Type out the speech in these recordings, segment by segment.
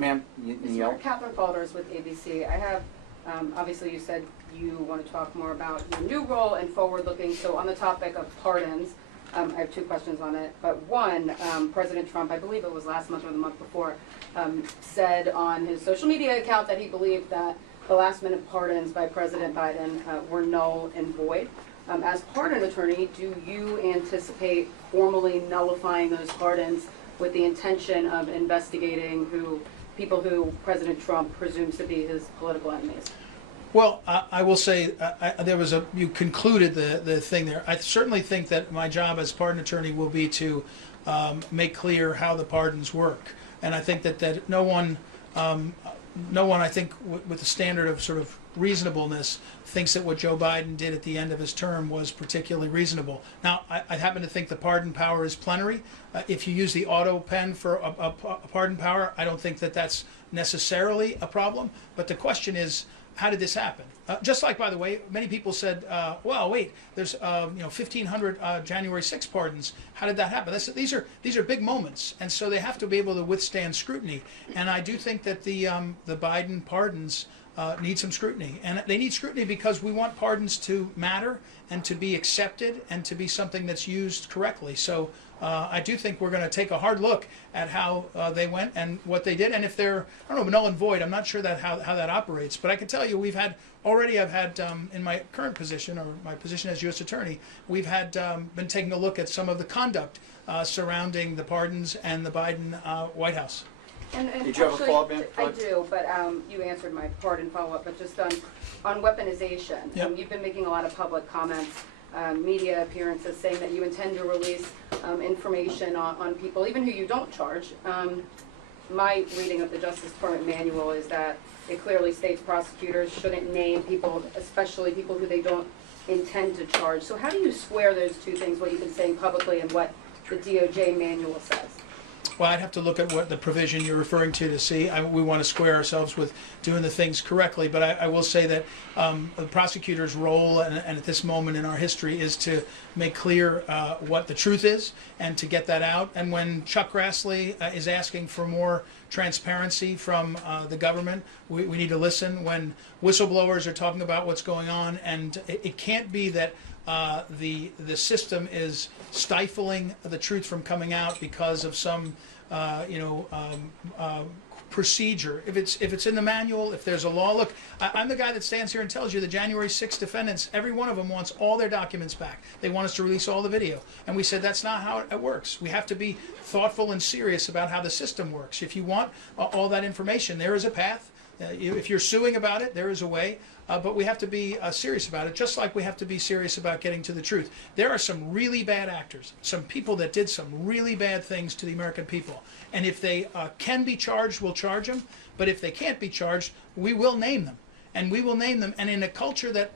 Ma'am, Neil? Catherine Falders with ABC. I have, obviously you said you want to talk more about your new role and forward-looking. So on the topic of pardons, I have two questions on it. But one, President Trump, I believe it was last month or the month before, said on his social media account that he believed that the last-minute pardons by President Biden were null and void. As pardon attorney, do you anticipate formally nullifying those pardons with the intention of investigating people who President Trump presumes to be his political enemies? Well, I will say you concluded the thing there. I certainly think that my job as pardon attorney will be to make clear how the pardons work, and I think that no one I think with the standard of sort of reasonableness thinks that what Joe Biden did at the end of his term was particularly reasonable. Now, I happen to think the pardon power is plenary. If you use the auto pen for a pardon power, I don't think that that's necessarily a problem. But the question is, how did this happen? Just like, by the way, many people said, well, wait, there's 1,500 January 6 pardons. How did that happen? These are big moments, and so they have to be able to withstand scrutiny. And I do think that the Biden pardons need some scrutiny. And they need scrutiny because we want pardons to matter and to be accepted and to be something that's used correctly. So I do think we're going to take a hard look at how they went and what they did. And if they're, I don't know, null and void, I'm not sure that how that operates. But I can tell you I've had in my current position, or my position as U.S. Attorney, we've had been taking a look at some of the conduct surrounding the pardons and the Biden White House. And did you have a follow-up, ma'am? I do, but you answered my pardon follow-up. But just on weaponization, yep. You've been making a lot of public comments, media appearances, saying that you intend to release information on people, even who you don't charge. My reading of the Justice Department manual is that it clearly states prosecutors shouldn't name people, especially people who they don't intend to charge. So how do you square those two things, what you've been saying publicly and what the DOJ manual says? Well, I'd have to look at what the provision you're referring to see. We want to square ourselves with doing the things correctly, but I will say that the prosecutor's role and at this moment in our history is to make clear what the truth is and to get that out. And when Chuck Grassley is asking for more transparency from the government, we need to listen. When whistleblowers are talking about what's going on, and it can't be that the system is stifling the truth from coming out because of some procedure. If it's in the manual, if there's a law, look, I'm the guy that stands here and tells you the January 6 defendants, every one of them wants all their documents back. They want us to release all the video. And we said that's not how it works. We have to be thoughtful and serious about how the system works. If you want all that information, there is a path. If you're suing about it, there is a way. But we have to be serious about it, just like we have to be serious about getting to the truth. There are some really bad actors, some people that did some really bad things to the American people. And if they can be charged, we'll charge them. But if they can't be charged, we will name them. And we will name them. And in a culture that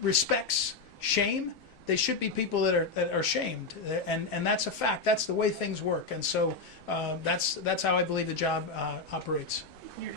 respects shame, they should be people that are shamed. And that's a fact. That's the way things work. And so that's how I believe the job operates.